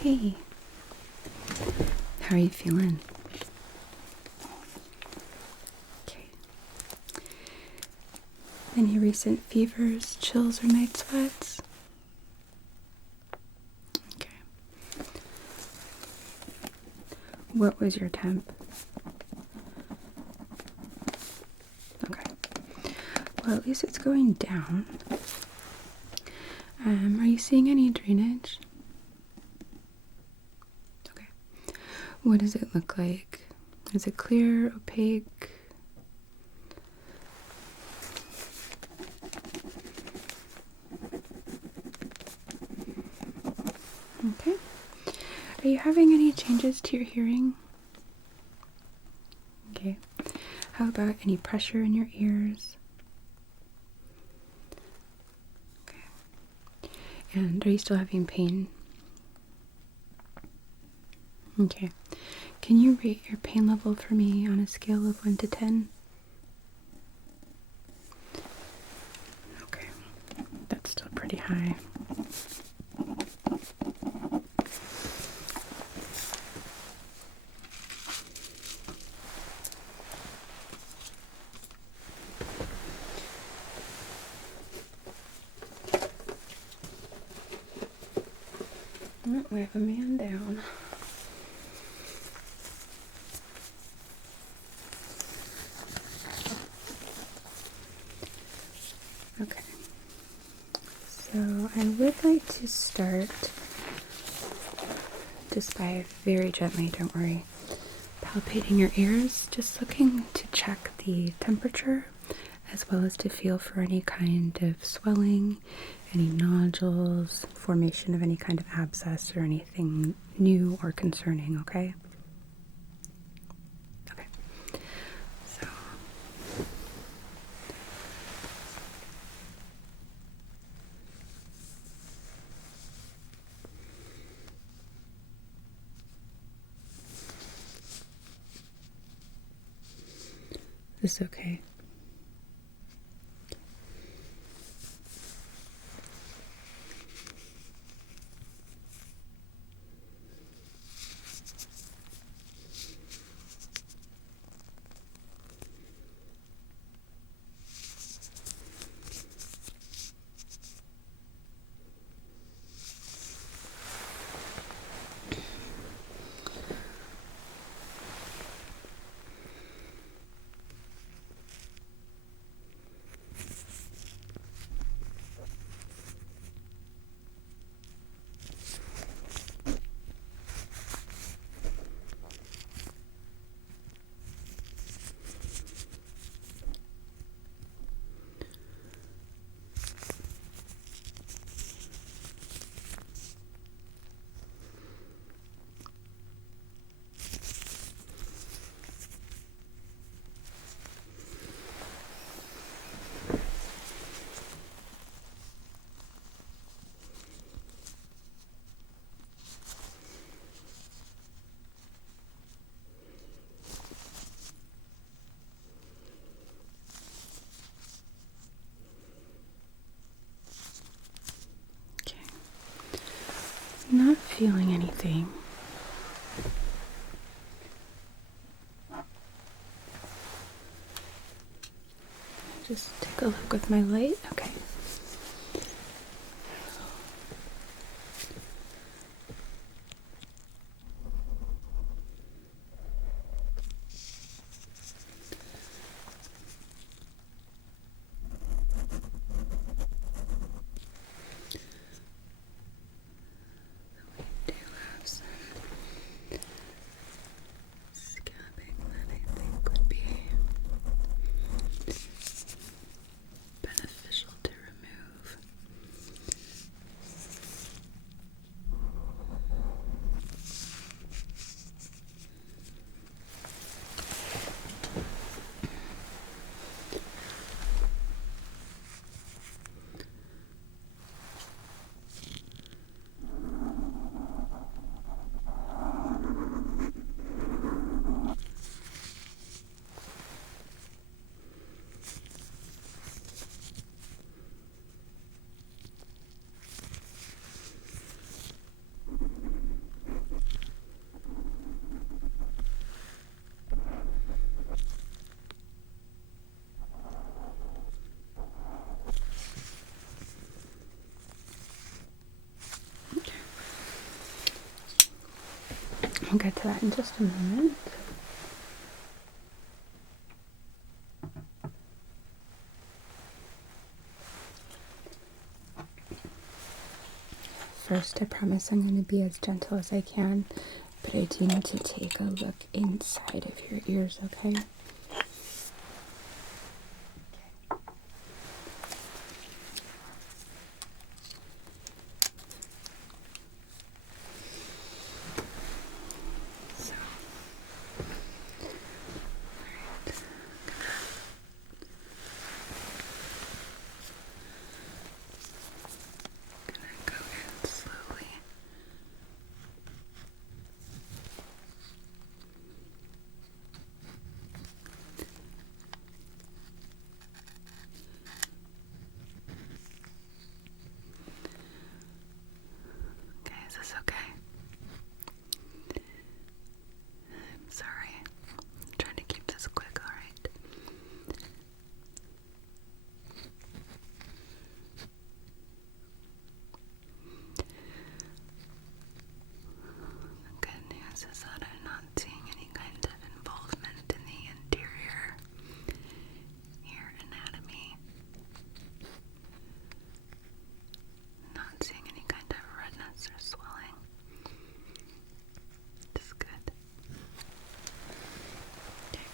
Hey, how are you feeling? Okay. Any recent fevers, chills, or night sweats? Okay. What was your temp? Okay. Well, at least it's going down. Are you seeing any drainage? Okay. What does it look like? Is it clear, opaque? Okay. Are you having any changes to your hearing? Okay. How about any pressure in your ears? Okay. And are you still having pain? Okay. Can you rate your pain level for me on a scale of 1 to 10? Okay. That's still pretty high. Oh, we have a man down. Okay, so I would like to start just by very gently, don't worry, palpating your ears, just looking to check the temperature as well as to feel for any kind of swelling, any nodules, formation of any kind of abscess or anything new or concerning, okay? Okay, so is this okay? Not feeling anything. Just take a look with my light. Okay. Scabbing that I think would be beneficial We'll get to that in just a moment. First, I promise I'm going to be as gentle as I can, but I do need to take a look inside of your ears, okay? So, gonna go in slowly. Okay, is this okay? I'm sorry. I'm trying to keep this quick, alright? The good news is that I'm not seeing any kind of involvement in the interior ear anatomy. Not seeing any kind of redness or swelling. Which is good. Okay.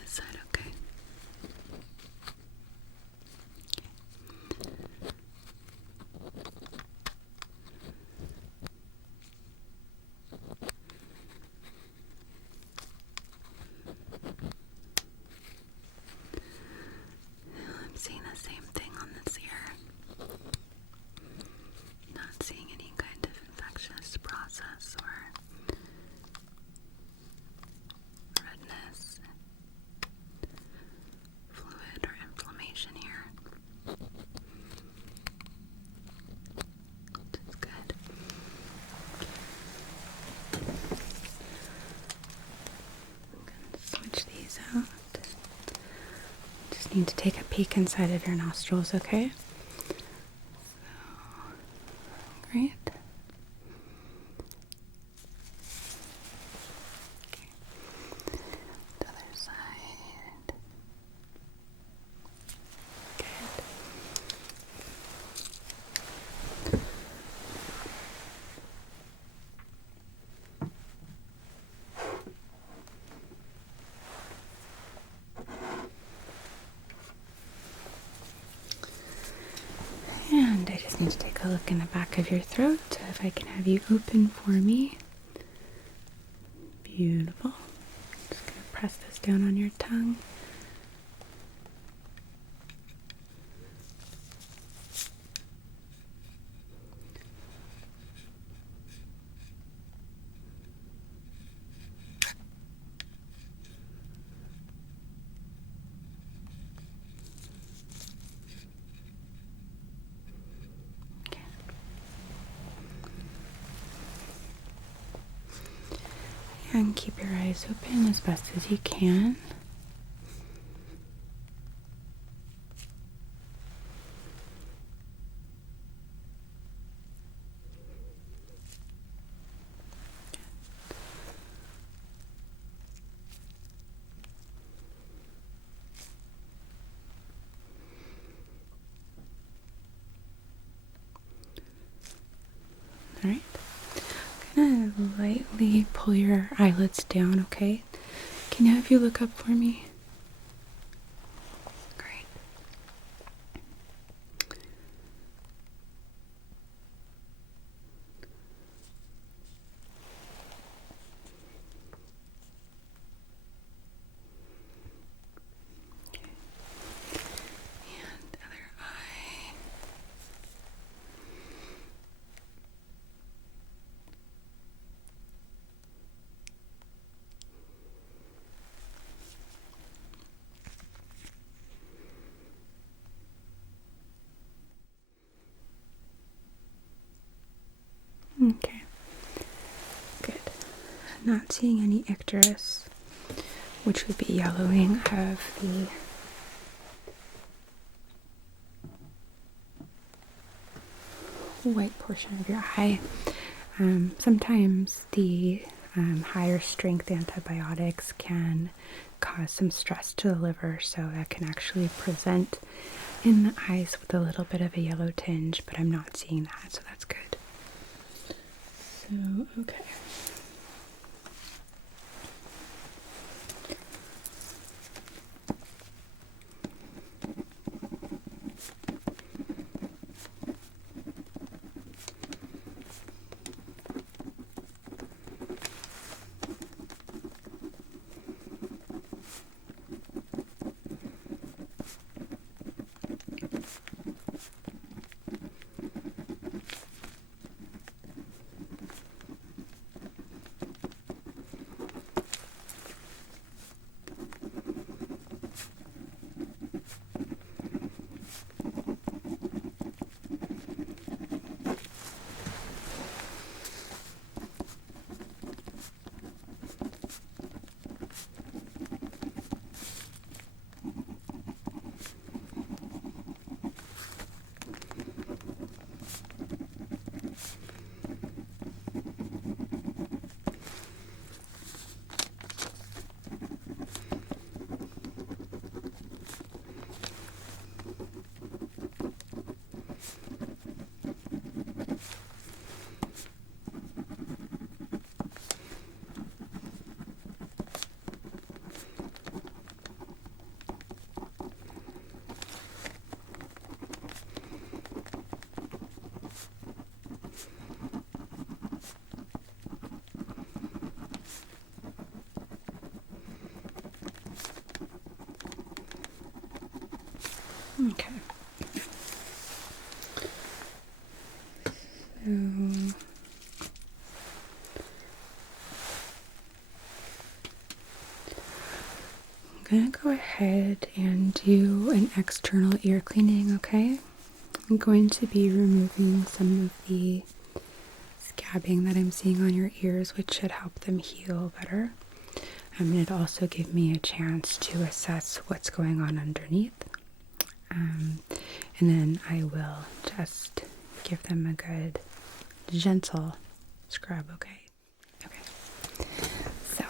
This side, okay. I'm seeing the same thing on this ear. Not seeing any kind of infectious process or redness, fluid, or inflammation here. That's good. I'm going to switch these out. Just need to take a peek inside of your nostrils, okay? So, great. Okay. The other side. Good. And I just need to take a look in the back of your throat. If I can have you open for me. Beautiful. Just going to press this down on your tongue. Okay. And keep your eyes open as best as you can. Alright. I'm gonna lightly pull your eyelids down, okay? Can I have you look up for me? Great. Okay. And other eye. Okay, good. Not seeing any icterus, which would be yellowing of the white portion of your eye. Sometimes the higher strength antibiotics can cause some stress to the liver, so that can actually present in the eyes with a little bit of a yellow tinge, but I'm not seeing that, so that's good. So, okay. Okay. So I'm gonna go ahead and do an external ear cleaning, okay? I'm going to be removing some of the scabbing that I'm seeing on your ears, which should help them heal better. And it'll also give me a chance to assess what's going on underneath. And then I will just give them a good, gentle scrub, okay? Okay. So,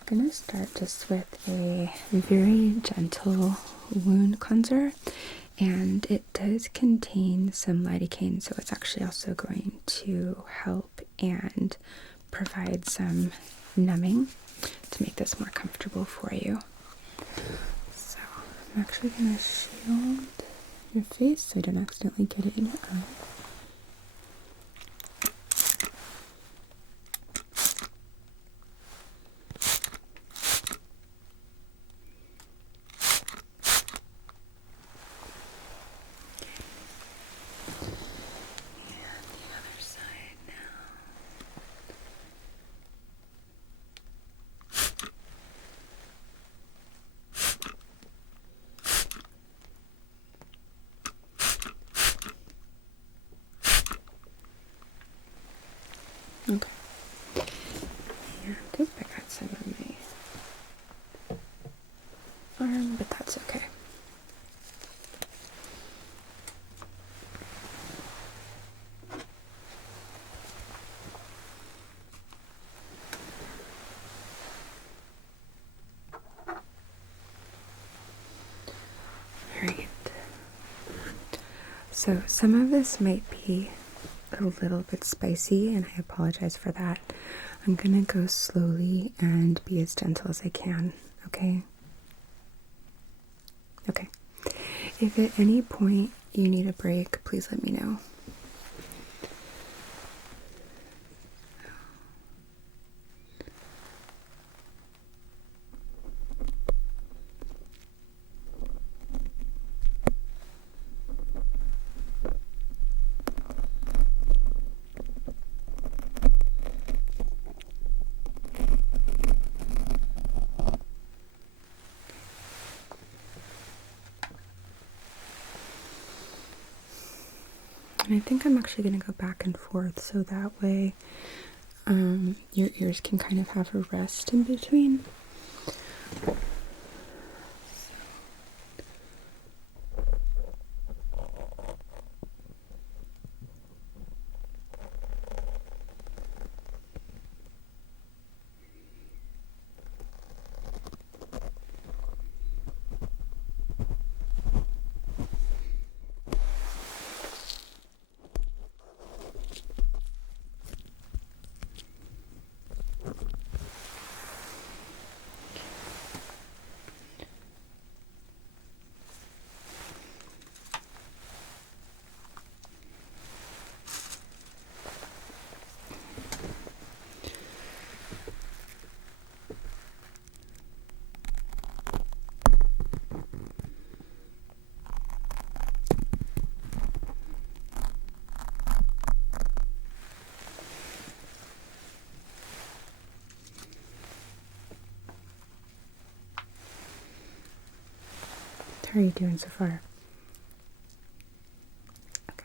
I'm going to start just with a very gentle wound cleanser. And it does contain some lidocaine, so it's actually also going to help and provide some numbing to make this more comfortable for you. So I'm actually going to shield your face so you don't accidentally get it in your eye. Okay. Yeah, I think I got some on my arm, but that's okay. Alright. So some of this might be a little bit spicy, and I apologize for that. I'm gonna go slowly and be as gentle as I can, okay? Okay. If at any point you need a break, please let me know. And I think I'm actually going to go back and forth so that way your ears can kind of have a rest in between. How are you doing so far? Okay.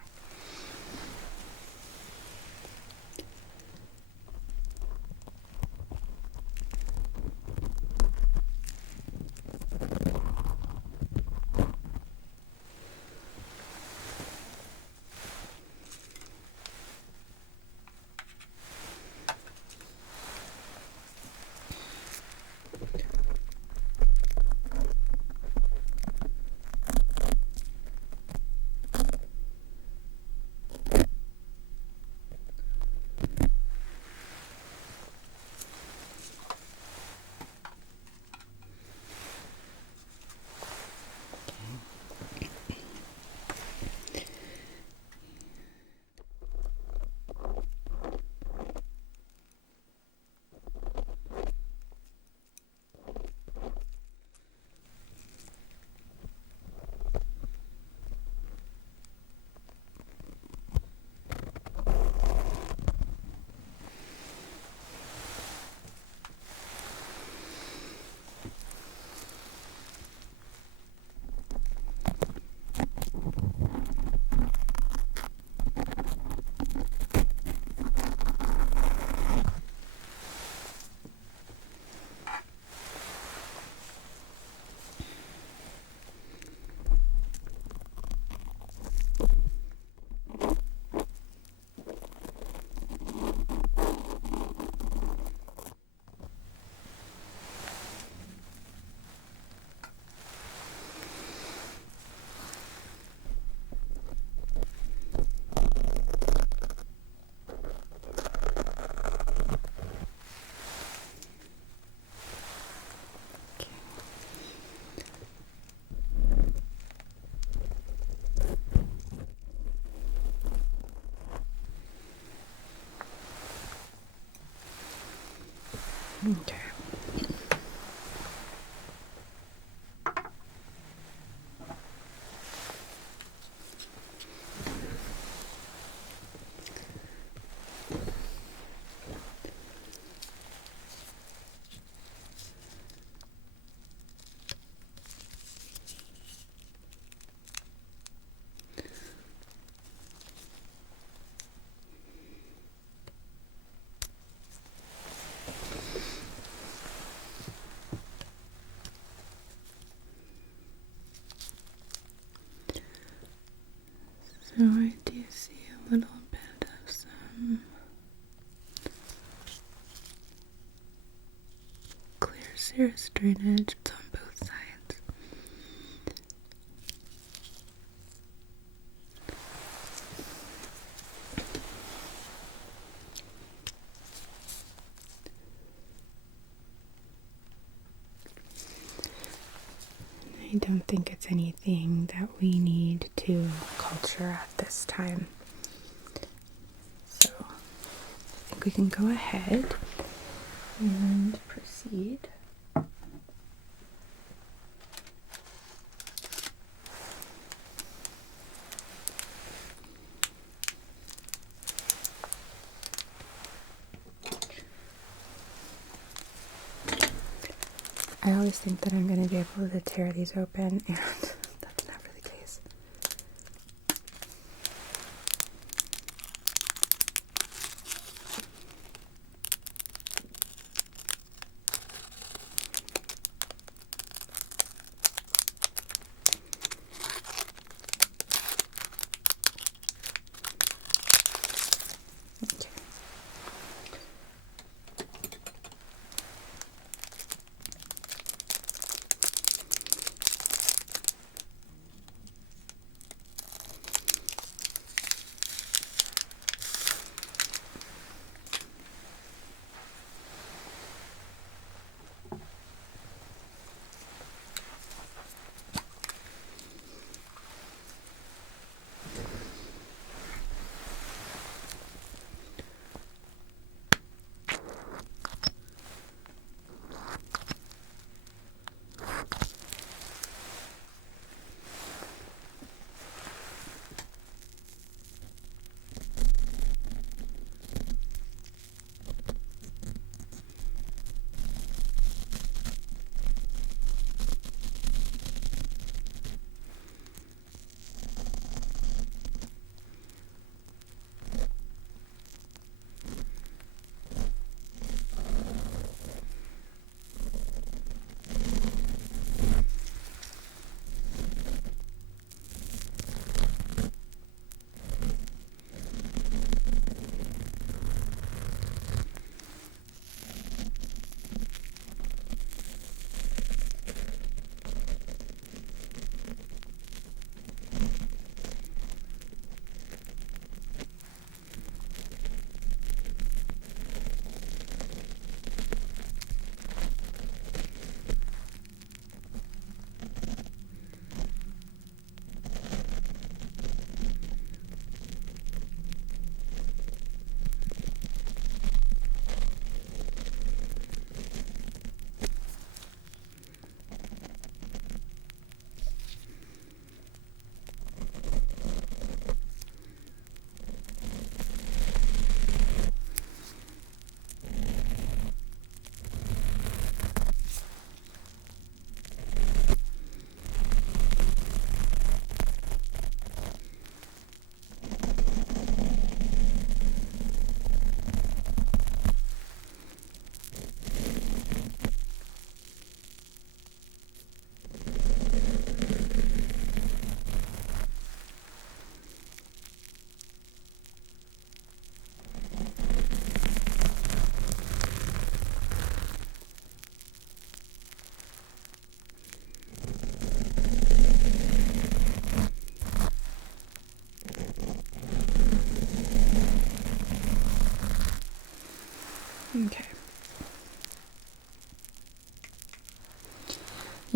Okay. So I do see a little bit of some clear serous drainage. It's on both sides. I don't think it's anything that we need to culture at this time. So I think we can go ahead and proceed. I always think that I'm going to be able to tear these open, and that's never the case.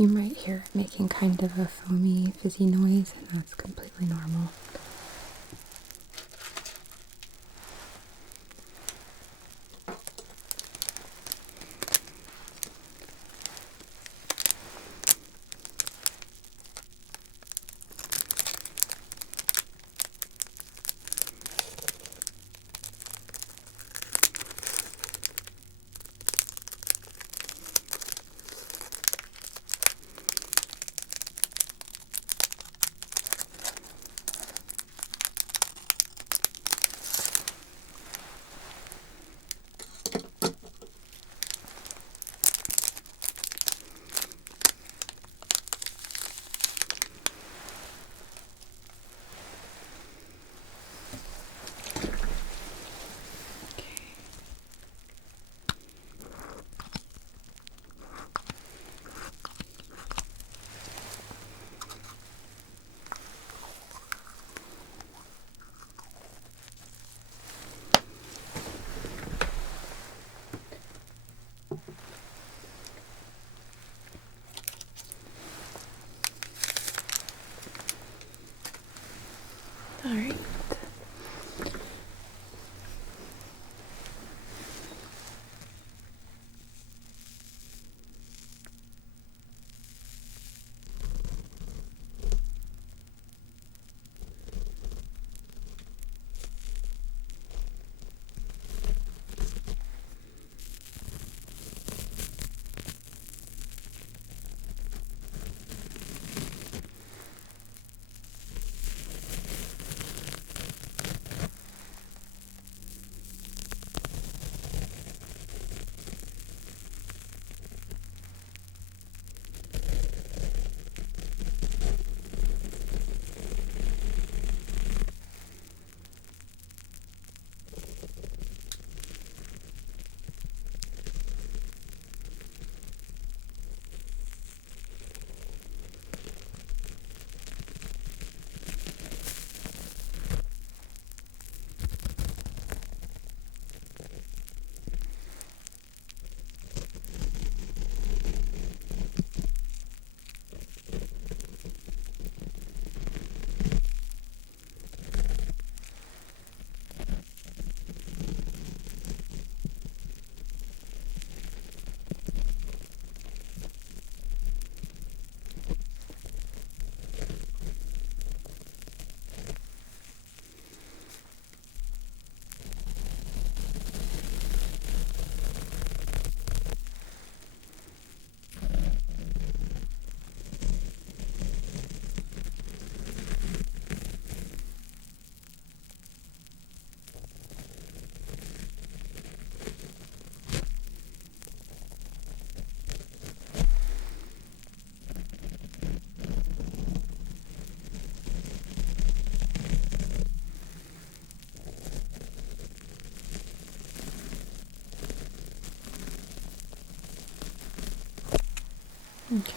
You might hear it making kind of a foamy, fizzy noise, and that's completely normal. All right. Okay.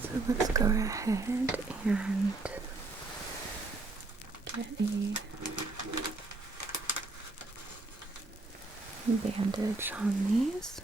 So let's go ahead and get a bandage on these.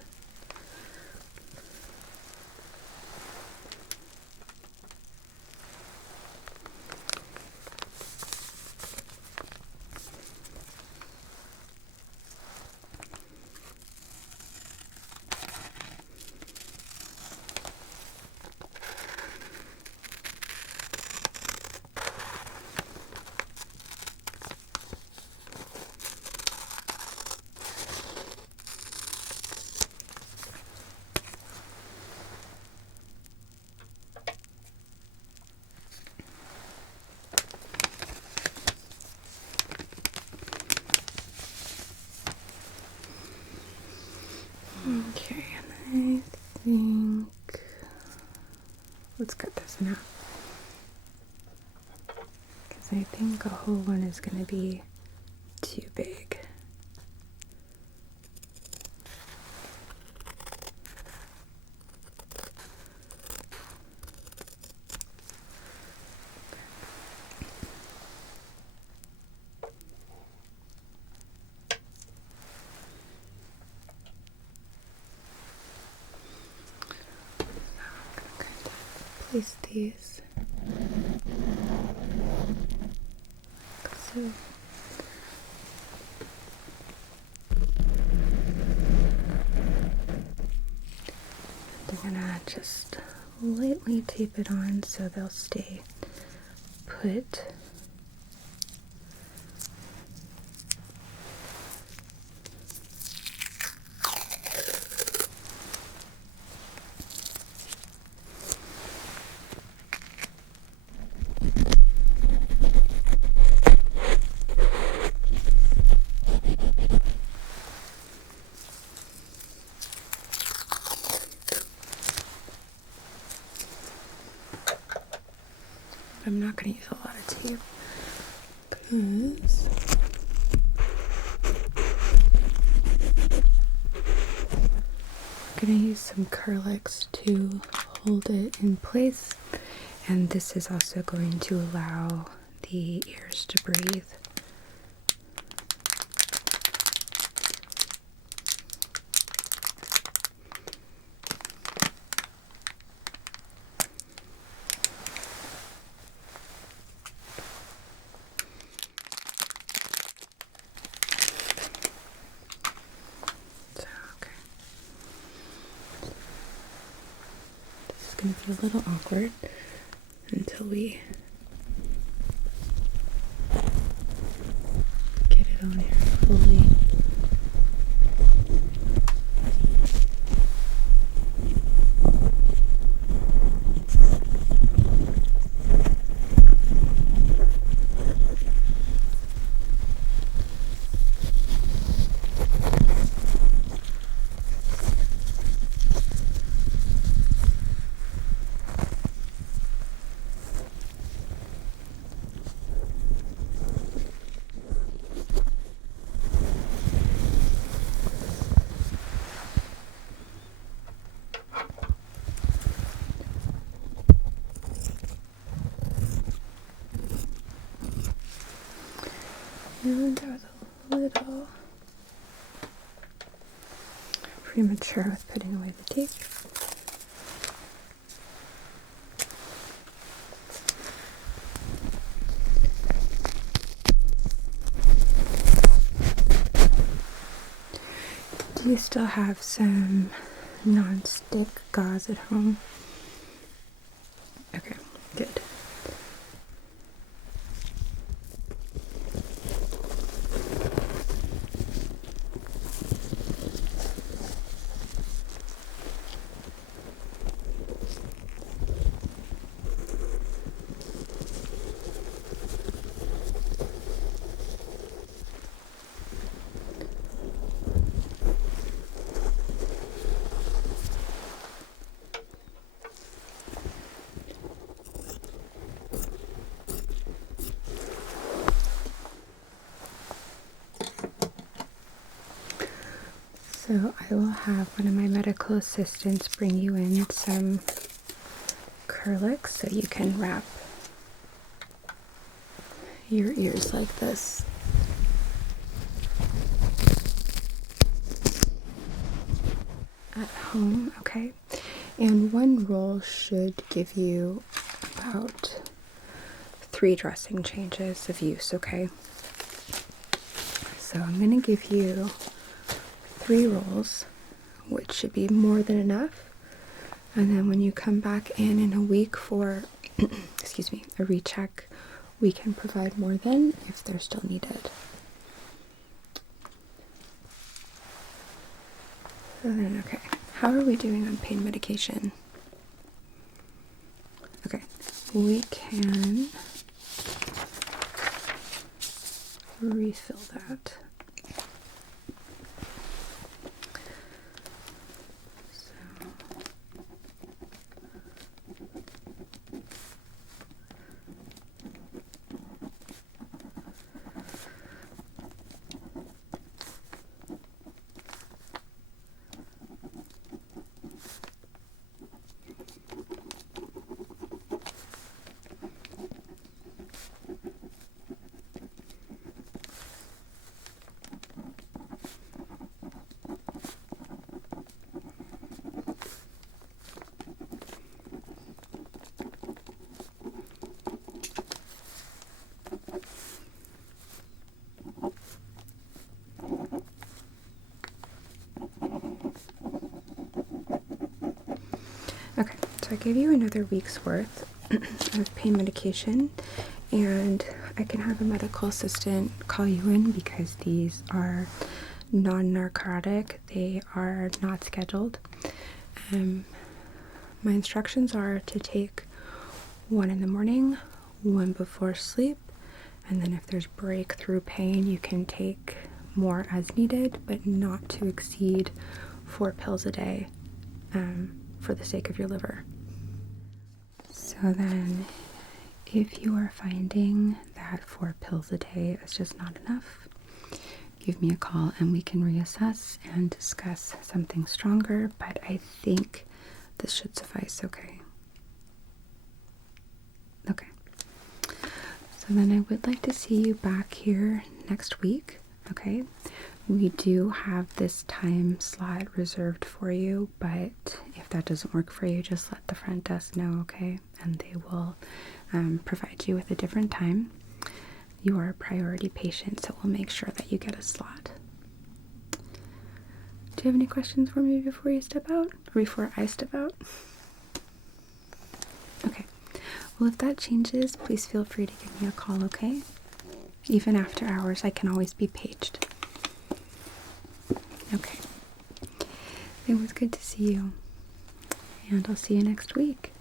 Okay, and I think let's cut this now, because I think a whole one is going to be too big. place these like so. I'm gonna just lightly tape it on so they'll stay put. I'm not going to use a lot of tape because I'm going to use some Curlix to hold it in place, and this is also going to allow the ears to breathe. Going to be a little awkward until we get it on here fully. And I was a little premature with putting away the tape. Do you still have some non-stick gauze at home? Okay, good. So I will have one of my medical assistants bring you in some Curlix so you can wrap your ears like this. At home, okay? And one roll should give you about 3 dressing changes of use, okay? So I'm going to give you 3 rolls, which should be more than enough. And then when you come back in a week for, excuse me, a recheck, we can provide more then if they're still needed. So then, okay, how are we doing on pain medication? Okay, we can refill that. Okay, so I gave you another week's worth of pain medication, and I can have a medical assistant call you in because these are non-narcotic. They are not scheduled. My instructions are to take one in the morning, one before sleep, and then if there's breakthrough pain, you can take more as needed, but not to exceed 4 pills a day for the sake of your liver. So then, if you are finding that 4 pills a day is just not enough, give me a call and we can reassess and discuss something stronger, but I think this should suffice, okay? Okay. So then I would like to see you back here next week, okay? We do have this time slot reserved for you, but if that doesn't work for you, just let the front desk know, okay? And they will provide you with a different time. You are a priority patient, so we'll make sure that you get a slot. Do you have any questions for me before you step out? Or before I step out? Okay. Well, if that changes, please feel free to give me a call, okay? Even after hours, I can always be paged. Okay. It was good to see you. And I'll see you next week.